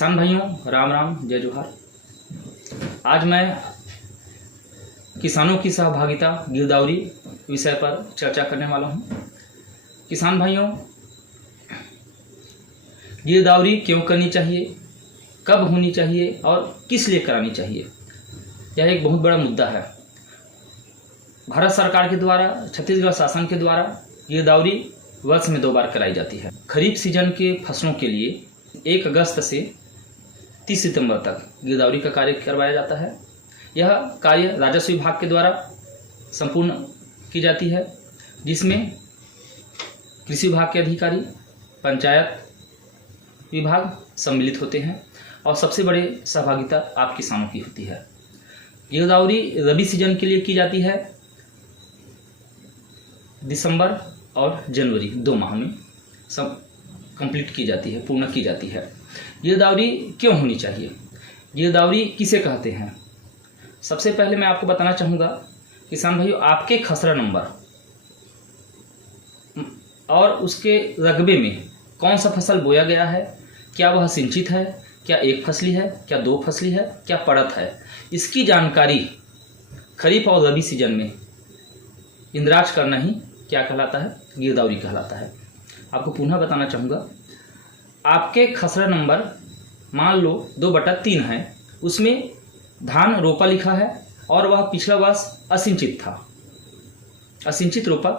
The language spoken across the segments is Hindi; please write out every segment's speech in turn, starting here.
किसान भाइयों, राम राम, जय जोहार। आज मैं किसानों की सहभागिता गिरदावरी विषय पर चर्चा करने वाला हूं। किसान भाइयों, गिरदावरी क्यों करनी चाहिए, कब होनी चाहिए और किस लिए करानी चाहिए, यह एक बहुत बड़ा मुद्दा है। भारत सरकार के द्वारा, छत्तीसगढ़ शासन के द्वारा गिरदावरी वर्ष में 2 बार कराई जाती है। खरीफ सीजन के फसलों के लिए 1 अगस्त से 30 सितंबर तक गिरदावरी का कार्य करवाया जाता है। यह कार्य राजस्व विभाग के द्वारा संपूर्ण की जाती है, जिसमें कृषि विभाग के अधिकारी, पंचायत विभाग सम्मिलित होते हैं और सबसे बड़े सहभागिता आप किसानों की होती है। गिरदावरी रबी सीजन के लिए की जाती है। दिसंबर और जनवरी 2 माह में सब कंप्लीट की जाती है, पूर्ण की जाती है। गिरदावरी क्यों होनी चाहिए, गिरदावरी किसे कहते हैं? सबसे पहले मैं आपको बताना चाहूँगा किसान भाइयों, आपके खसरा नंबर और उसके रकबे में कौन सा फसल बोया गया है, क्या वह सिंचित है, क्या 1 फसली है, क्या 2 फसली है, क्या पड़त है, इसकी जानकारी खरीफ और रबी सीजन में इंद्राज करना ही क्या कहलाता है, गिरदावरी कहलाता है। आपको पुनः बताना चाहूँगा, आपके खसरा नंबर मान लो 2/3 है, उसमें धान रोपा लिखा है और वह पिछला वर्ष असिंचित था, असिंचित रोपा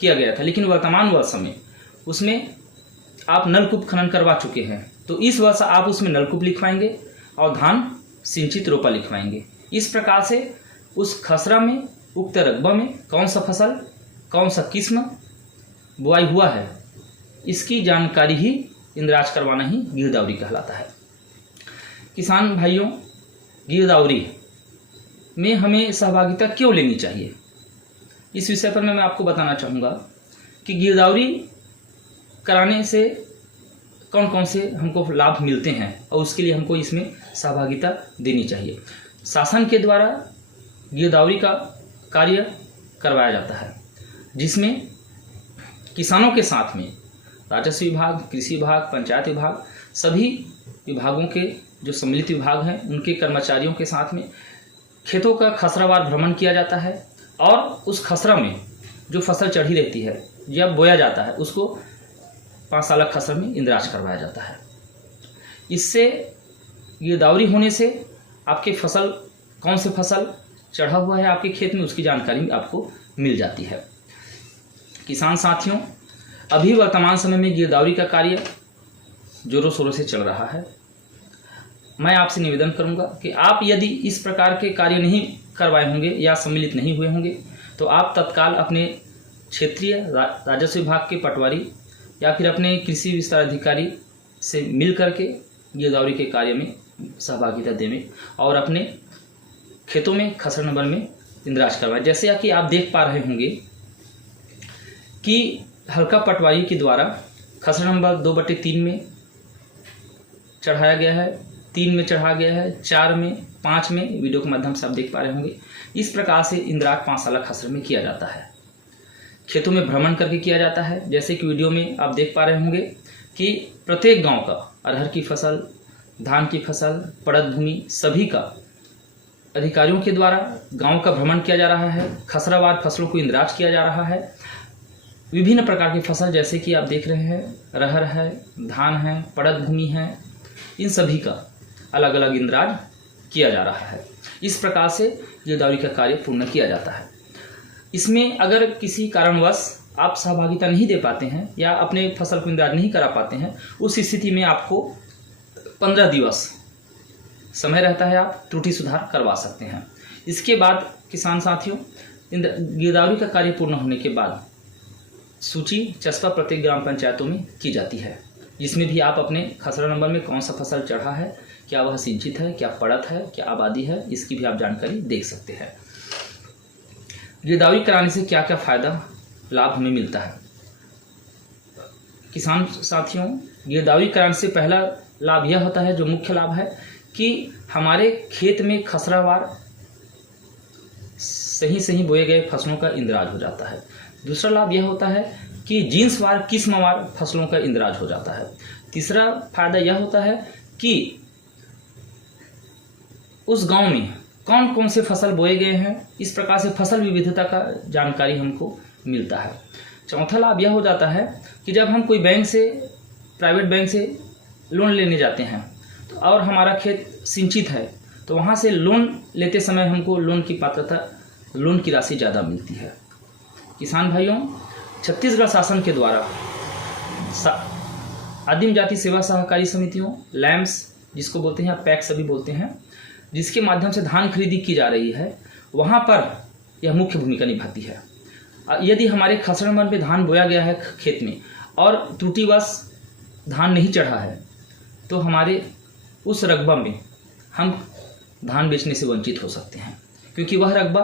किया गया था, लेकिन वर्तमान वर्ष में उसमें आप नलकूप खनन करवा चुके हैं, तो इस वर्ष आप उसमें नलकूप लिखवाएंगे और धान सिंचित रोपा लिखवाएंगे। इस प्रकार से उस खसरा में, उक्त रकबा में कौन सा फसल, कौन सा किस्म बुआई हुआ है, इसकी जानकारी ही इंद्राज करवाना ही गिरदावरी कहलाता है। किसान भाइयों, गिरदावरी में हमें सहभागिता क्यों लेनी चाहिए, इस विषय पर मैं आपको बताना चाहूँगा कि गिरदावरी कराने से कौन कौन से हमको लाभ मिलते हैं और उसके लिए हमको इसमें सहभागिता देनी चाहिए। शासन के द्वारा गिरदावरी का कार्य करवाया जाता है, जिसमें किसानों के साथ में राजस्व विभाग, कृषि विभाग, पंचायत विभाग, सभी विभागों के जो सम्मिलित विभाग हैं उनके कर्मचारियों के साथ में खेतों का खसरावार भ्रमण किया जाता है और उस खसरा में जो फसल चढ़ी रहती है, जब बोया जाता है, उसको 5 साल खसरा में इंद्राज करवाया जाता है। इससे गिरदावरी होने से आपके फसल, कौन से फसल चढ़ा हुआ है आपके खेत में, उसकी जानकारी आपको मिल जाती है। किसान साथियों, अभी वर्तमान समय में गिरदावरी का कार्य जोरों शोरों से चल रहा है। मैं आपसे निवेदन करूंगा कि आप यदि इस प्रकार के कार्य नहीं करवाए होंगे या सम्मिलित नहीं हुए होंगे, तो आप तत्काल अपने क्षेत्रीय राजस्व विभाग के पटवारी या फिर अपने कृषि विस्तार अधिकारी से मिल करके गिरदावरी के कार्य में सहभागिता देवें और अपने खेतों में खसरा नंबर में इंद्राज करवाएं। जैसे कि आप देख पा रहे होंगे कि हल्का पटवारी के द्वारा खसरा नंबर 2/3 में चढ़ाया गया है, 3 में चढ़ा गया है, 4 में, 5 में, वीडियो के माध्यम से आप देख पा रहे होंगे। इस प्रकार से इंद्राज 5 साल खसरे में किया जाता है, खेतों में भ्रमण करके किया जाता है। जैसे कि वीडियो में आप देख पा रहे होंगे कि प्रत्येक गांव का अरहर की फसल, धान की फसल, पड़त भूमि, सभी का अधिकारियों के द्वारा गांव का भ्रमण किया जा रहा है, खसरावार फसलों को इंद्राज किया जा रहा है। विभिन्न प्रकार की फसल, जैसे कि आप देख रहे हैं, अरहर है, धान है, पड़त भूमि है, इन सभी का अलग अलग इंद्राज किया जा रहा है। इस प्रकार से गिरदावरी का कार्य पूर्ण किया जाता है। इसमें अगर किसी कारणवश आप सहभागिता नहीं दे पाते हैं या अपने फसल को इंद्राज नहीं करा पाते हैं, उस स्थिति में आपको 15 दिवस समय रहता है, आप त्रुटि सुधार करवा सकते हैं। इसके बाद किसान साथियों, गिरदावरी का कार्य पूर्ण होने के बाद सूची चस्पा प्रत्येक ग्राम पंचायतों में की जाती है, जिसमें भी आप अपने खसरा नंबर में कौन सा फसल चढ़ा है, क्या वह सिंचित है, क्या पड़त है, क्या आबादी है, इसकी भी आप जानकारी देख सकते हैं। गिरदावरी कराने से क्या क्या फ़ायदा, लाभ हमें मिलता है? किसान साथियों, गिरदावरी कराने से पहला लाभ यह होता है, जो मुख्य लाभ है, कि हमारे खेत में खसरावार सही बोए गए फसलों का इंद्राज हो जाता है। दूसरा लाभ यह होता है कि जींसवार, किस्मवार फसलों का इंद्राज हो जाता है। तीसरा फायदा यह होता है कि उस गांव में कौन कौन से फसल बोए गए हैं, इस प्रकार से फसल विविधता का जानकारी हमको मिलता है। चौथा लाभ यह हो जाता है कि जब हम कोई बैंक से, प्राइवेट बैंक से लोन लेने जाते हैं तो और हमारा खेत सिंचित है तो वहाँ से लोन लेते समय हमको लोन की पात्रता, लोन की राशि ज़्यादा मिलती है। किसान भाइयों, छत्तीसगढ़ शासन के द्वारा आदिम जाति सेवा सहकारी समितियों, लैम्स जिसको बोलते हैं, पैक्स सभी बोलते हैं, जिसके माध्यम से धान खरीदी की जा रही है, वहाँ पर यह मुख्य भूमिका निभाती है। यदि हमारे खसरा मन पे धान बोया गया है खेत में और त्रुटिवश धान नहीं चढ़ा है तो हमारे उस रकबा में हम धान बेचने से वंचित हो सकते हैं, क्योंकि वह रकबा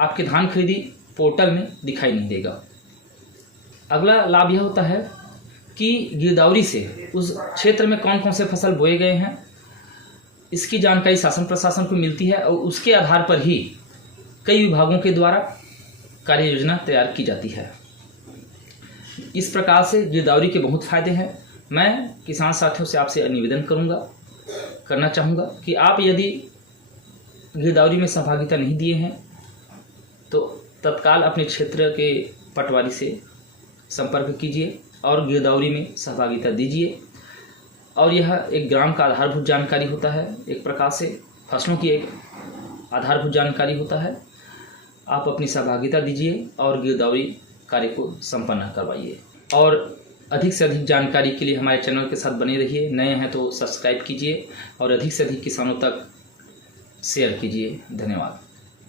आपके धान खरीदी पोर्टल में दिखाई नहीं देगा। अगला लाभ यह होता है कि गिरदावरी से उस क्षेत्र में कौन कौन से फसल बोए गए हैं इसकी जानकारी शासन प्रशासन को मिलती है और उसके आधार पर ही कई विभागों के द्वारा कार्य योजना तैयार की जाती है। इस प्रकार से गिरदावरी के बहुत फायदे हैं। मैं किसान साथियों से आपसे निवेदन करना चाहूँगा कि आप यदि गिरदावरी में सहभागिता नहीं दिए हैं तो तत्काल अपने क्षेत्र के पटवारी से संपर्क कीजिए और गिरदावरी में सहभागिता दीजिए। और यह एक ग्राम का आधारभूत जानकारी होता है, एक प्रकार से फसलों की एक आधारभूत जानकारी होता है। आप अपनी सहभागिता दीजिए और गिरदावरी कार्य को संपन्न करवाइए। और अधिक से अधिक जानकारी के लिए हमारे चैनल के साथ बने रहिए। नए हैं तो सब्सक्राइब कीजिए और अधिक से अधिक किसानों तक शेयर कीजिए। धन्यवाद।